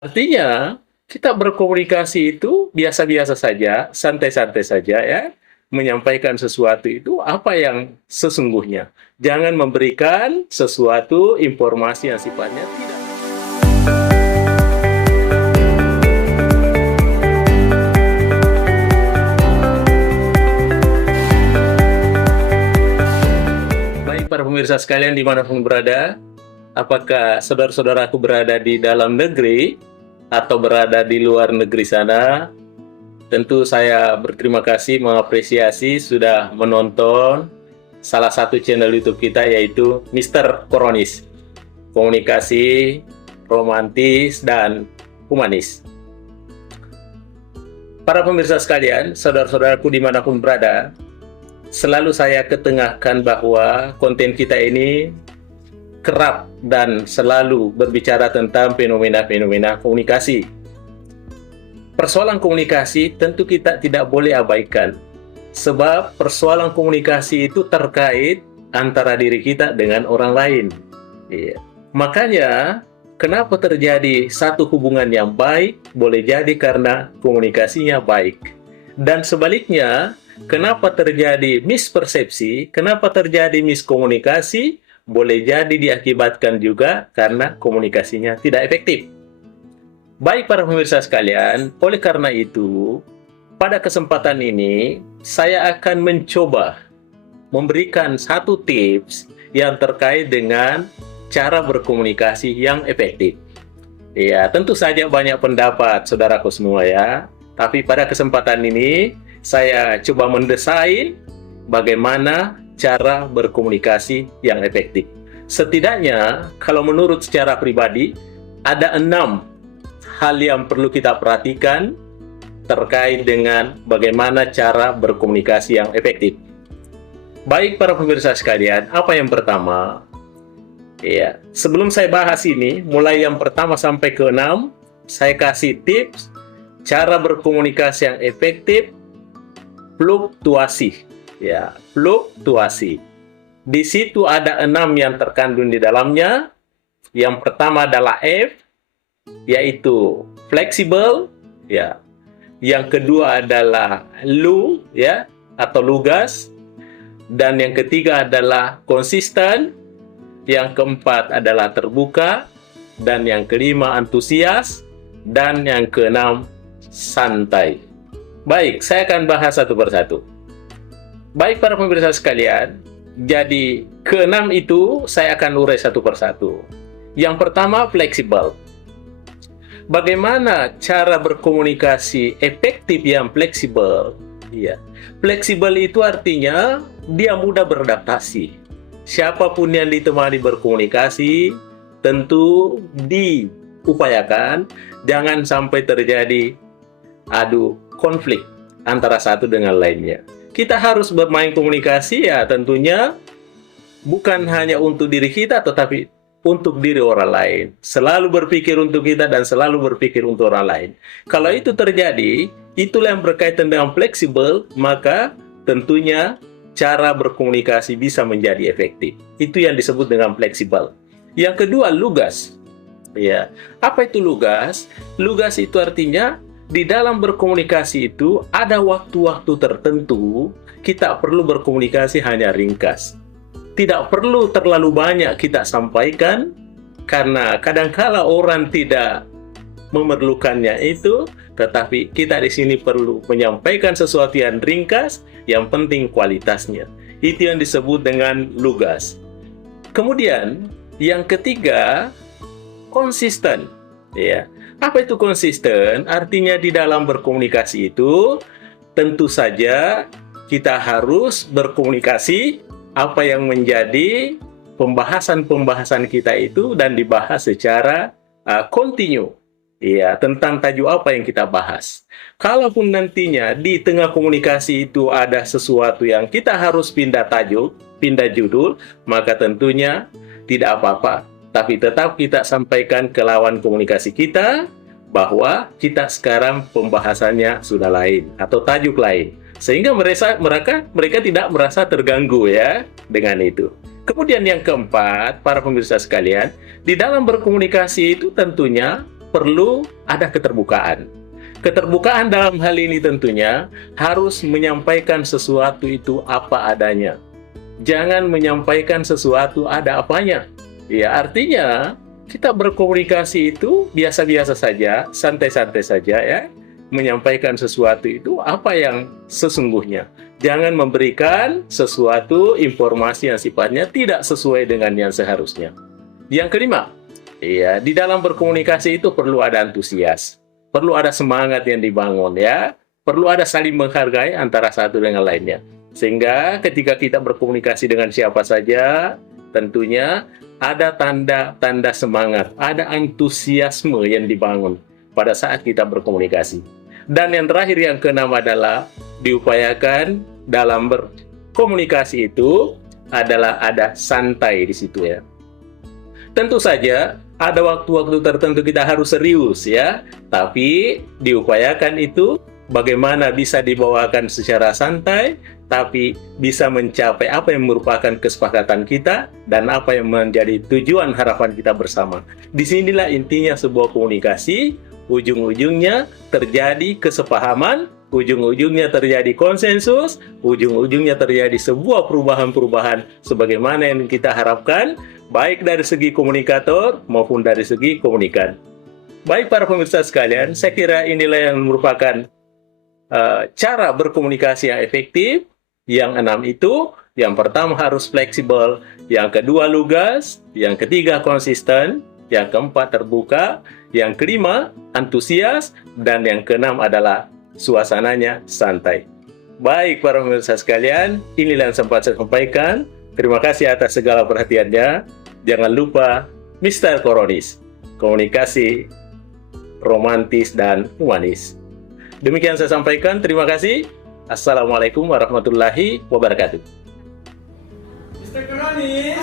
Artinya, kita berkomunikasi itu biasa-biasa saja, santai-santai saja ya, menyampaikan sesuatu itu apa yang sesungguhnya. Jangan memberikan sesuatu informasi yang sifatnya tidak. Baik para pemirsa sekalian dimanapun berada, apakah saudara-saudaraku berada di dalam negeri atau berada di luar negeri sana? Tentu saya berterima kasih, mengapresiasi sudah menonton salah satu channel YouTube kita, yaitu Mr. Koronis. Komunikasi romantis dan humanis. Para pemirsa sekalian, saudara-saudaraku dimanapun berada, selalu saya ketengahkan bahwa konten kita ini kerap dan selalu berbicara tentang fenomena-fenomena komunikasi. Persoalan komunikasi tentu kita tidak boleh abaikan, sebab persoalan komunikasi itu terkait antara diri kita dengan orang lain. Iya. Makanya, kenapa terjadi satu hubungan yang baik, boleh jadi karena komunikasinya baik. Dan sebaliknya, kenapa terjadi mispersepsi, kenapa terjadi miskomunikasi, boleh jadi diakibatkan juga karena komunikasinya tidak efektif. Baik para pemirsa sekalian, oleh karena itu, pada kesempatan ini, saya akan mencoba memberikan satu tips yang terkait dengan cara berkomunikasi yang efektif. Ya, tentu saja banyak pendapat saudaraku semua ya, tapi pada kesempatan ini, saya coba mendesain bagaimana cara berkomunikasi yang efektif. Setidaknya, kalau menurut secara pribadi, ada 6 hal yang perlu kita perhatikan terkait dengan bagaimana cara berkomunikasi yang efektif. Baik para pemirsa sekalian, apa yang pertama? Ya, sebelum saya bahas ini, mulai yang pertama sampai ke-6, saya kasih tips cara berkomunikasi yang efektif, fluktuasi. Ya, fluktuasi. Di situ ada 6 yang terkandung di dalamnya. Yang pertama adalah F, yaitu fleksibel, ya. Yang kedua adalah lu, ya, atau lugas. Dan yang ketiga adalah konsisten. Yang keempat adalah terbuka. Dan yang kelima antusias. Dan yang keenam santai. Baik, saya akan bahas satu persatu. Baik para pemirsa sekalian, jadi keenam itu saya akan urai satu persatu. Yang pertama, fleksibel. Bagaimana cara berkomunikasi efektif yang fleksibel? Ya, fleksibel itu artinya dia mudah beradaptasi. Siapapun yang ditemani berkomunikasi, tentu diupayakan jangan sampai terjadi konflik antara satu dengan lainnya. Kita harus bermain komunikasi ya tentunya bukan hanya untuk diri kita, tetapi untuk diri orang lain. Selalu berpikir untuk kita dan selalu berpikir untuk orang lain. Kalau itu terjadi, itulah yang berkaitan dengan fleksibel, maka tentunya cara berkomunikasi bisa menjadi efektif. Itu yang disebut dengan fleksibel. Yang kedua, lugas. Ya, apa itu lugas? Lugas itu artinya di dalam berkomunikasi itu ada waktu-waktu tertentu kita perlu berkomunikasi hanya ringkas. Tidak perlu terlalu banyak kita sampaikan, karena kadangkala orang tidak memerlukannya itu, tetapi kita di sini perlu menyampaikan sesuatu yang ringkas, yang penting kualitasnya. Itu yang disebut dengan lugas. Kemudian, yang ketiga, konsisten. Ya. Apa itu konsisten? Artinya di dalam berkomunikasi itu, tentu saja kita harus berkomunikasi apa yang menjadi pembahasan-pembahasan kita itu dan dibahas secara kontinu. Ya, tentang tajuk apa yang kita bahas. Kalaupun nantinya di tengah komunikasi itu ada sesuatu yang kita harus pindah tajuk, pindah judul, maka tentunya tidak apa-apa. Tapi tetap kita sampaikan ke lawan komunikasi kita bahwa kita sekarang pembahasannya sudah lain atau tajuk lain. Sehingga mereka tidak merasa terganggu ya dengan itu. Kemudian yang keempat, para pemirsa sekalian, di dalam berkomunikasi itu tentunya perlu ada keterbukaan. Keterbukaan dalam hal ini tentunya harus menyampaikan sesuatu itu apa adanya. Jangan menyampaikan sesuatu ada apanya. Ya, artinya kita berkomunikasi itu biasa-biasa saja, santai-santai saja ya. Menyampaikan sesuatu itu apa yang sesungguhnya. Jangan memberikan sesuatu informasi yang sifatnya tidak sesuai dengan yang seharusnya. Yang kelima, ya, di dalam berkomunikasi itu perlu ada antusias. Perlu ada semangat yang dibangun ya. Perlu ada saling menghargai antara satu dengan lainnya. Sehingga ketika kita berkomunikasi dengan siapa saja, tentunya ada tanda-tanda semangat, ada antusiasme yang dibangun pada saat kita berkomunikasi. Dan yang terakhir, yang keenam adalah diupayakan dalam berkomunikasi itu adalah ada santai di situ ya. Tentu saja ada waktu-waktu tertentu kita harus serius ya, tapi diupayakan itu bagaimana bisa dibawakan secara santai, tapi bisa mencapai apa yang merupakan kesepakatan kita dan apa yang menjadi tujuan harapan kita bersama. Disinilah intinya sebuah komunikasi, ujung-ujungnya terjadi kesepahaman, ujung-ujungnya terjadi konsensus, ujung-ujungnya terjadi sebuah perubahan-perubahan sebagaimana yang kita harapkan, baik dari segi komunikator maupun dari segi komunikan. Baik para pemirsa sekalian, saya kira inilah yang merupakan cara berkomunikasi yang efektif. Yang 6 itu, yang pertama harus fleksibel, yang kedua lugas, yang ketiga konsisten, yang keempat terbuka, yang kelima antusias, dan yang keenam adalah suasananya santai. Baik para pemirsa sekalian, inilah yang sempat saya sampaikan. Terima kasih atas segala perhatiannya. Jangan lupa Mr. Koronis, komunikasi romantis dan humanis. Demikian saya sampaikan, terima kasih. Assalamualaikum warahmatullahi wabarakatuh. Mr. Koronis.